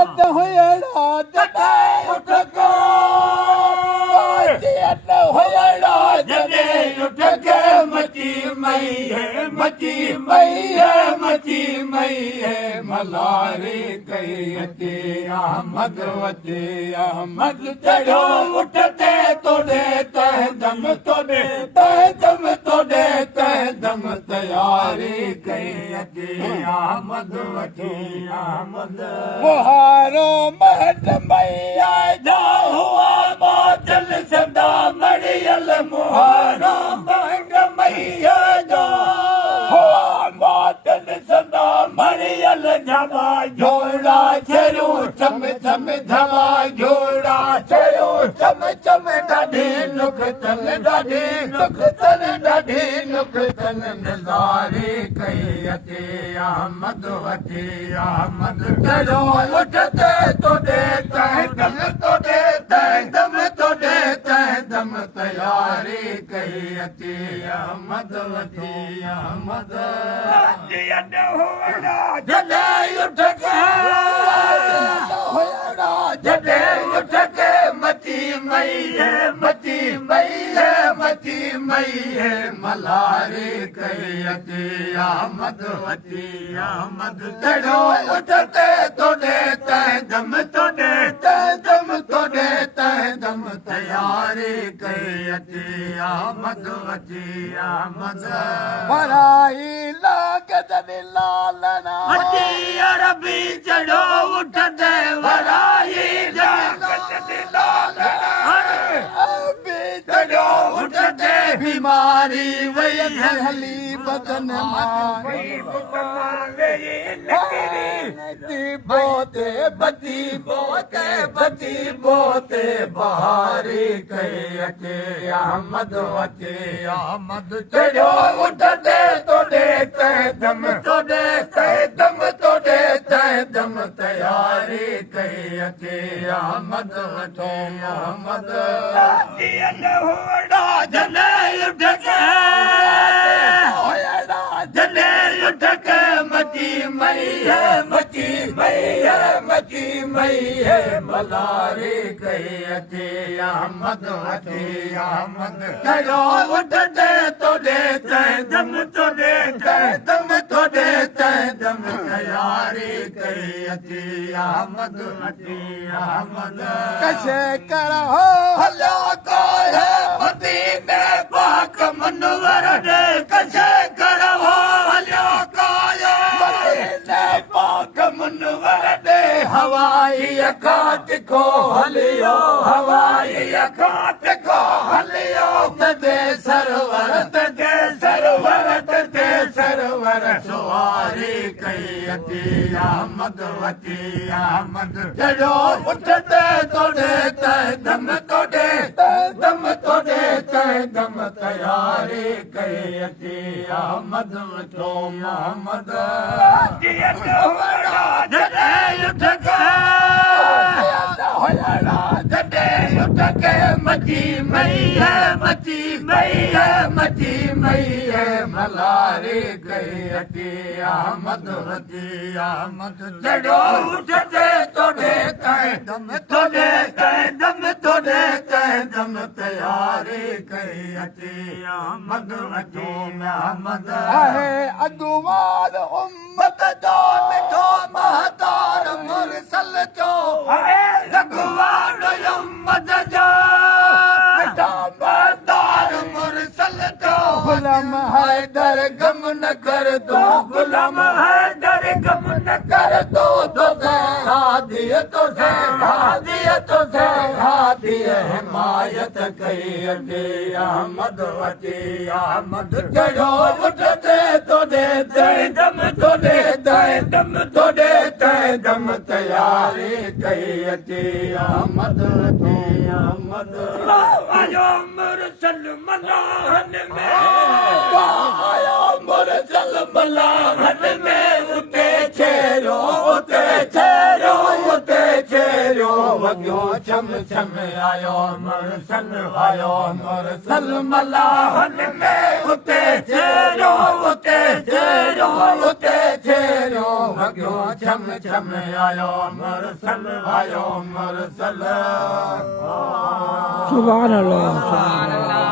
होयड़ा जॾे उठ के होयड़ा जॾे उठ के मची मई है मची मई है मची मई है मलारी कई अचे अहमद वचे अहमद चढ़ो उठते तोड़े तह दम तोड़े तह दम तोड़े तह दम तैयारी कई अचे अहमद वचे अहमद मुहारो महट मैया जा हुआ बादल सदा मरियल मुहारो महट मैया जा हुआ बादल सदा मरियल झवा झोड़ा छरू चम चम धवा झोड़ा छरू चम चम ॾाढी नुख तन ॾाढी नुख तन ॾाढी नुख तन नज़ारे कई अचे अहमद वचे अहमद चढ़ो उठते तोड़े तह दम तोड़े तह दम तोड़े तह दम तैयारी कई अचे अहमद वचे अहमद जॾे उठ के जॾे उठ के मची मई है मची मई है मची मई है मलारी कई अचे अहमद वचे अहमद चढ़ो उठते तोड़े तह दम तोड़े तह दम तोड़े तह दम तैयारी कई अचे अहमद वचे अहमद पढ़ाई लागत लालना अची अरबी चढ़ो उठते वराई लागत लालना अरबी चढ़ो उठते बीमारी वही हली बदन बोते बची बोते बची बोते बहारी कई अचे अहमद वचे अहमद चढ़ो उठते तोड़े तह दम तोड़े तह दम तोड़े तह दम तैयारी कई अचे अहमद वचे अहमद जॾे उठ के जॾे उठ के मची मई है मची मई है मची मई है मलारी कई अचे अहमद वचे अहमद चढ़ो उठते तोड़े तह दम तोड़े तह दम तोड़े तह दम तैयारी कई अचे अहमद वचे अहमद कशे करो हलो को है मदीने पाक मनवर दे कशे करो हलो को है मदीने पाक मनवर दे हवाई अखात को हलियो हवाई अखात को हलियो तदे सरवर तदे सरवर तदे सरवर सवारी कई अचे अहमद वचे अहमद चढ़ो उठते तोड़े तह दम तोड़े तह दम तोड़े तह दम तैयारी कई अचे अहमद वचे अहमद जॾे उठ के जॾे उठ के मची मई है मची मई है मची मई है मलारी कई अचे अहमद वचे अहमद चढ़ो उठते तोड़े तह दम तोड़े तह दम तोड़े तह दम तैयारी कई अचे अहमद वचे अहमद आहे अगवार उम्मत जो मिठो महतार मुरसल जो आहे अगवार उम्मत जो मिठो महतार मुरसल जो गुलाम हैदर गम न कर दो गुलाम हैदर गम न कर दो तुझे हादियत तुझे हादियत तुझे हादियत हिमायत कई अचे अहमद वचे अहमद चढ़ो उठते तोड़े तह दम तोड़े तह दम तोड़े तह दम तैयारी कई अचे अहमद वचे अहमद आयो मुरसल मलाहन में आयो मुरसल मलाहन में उते छेरो उते छेरो उते छेरो वॻियो छम छम आयो मुरसल आयो मुरसल मला हुन में उते छेड़ो वॻियो छम छम आयो मुरसल सुभान अल्लाह सुभान अल्लाह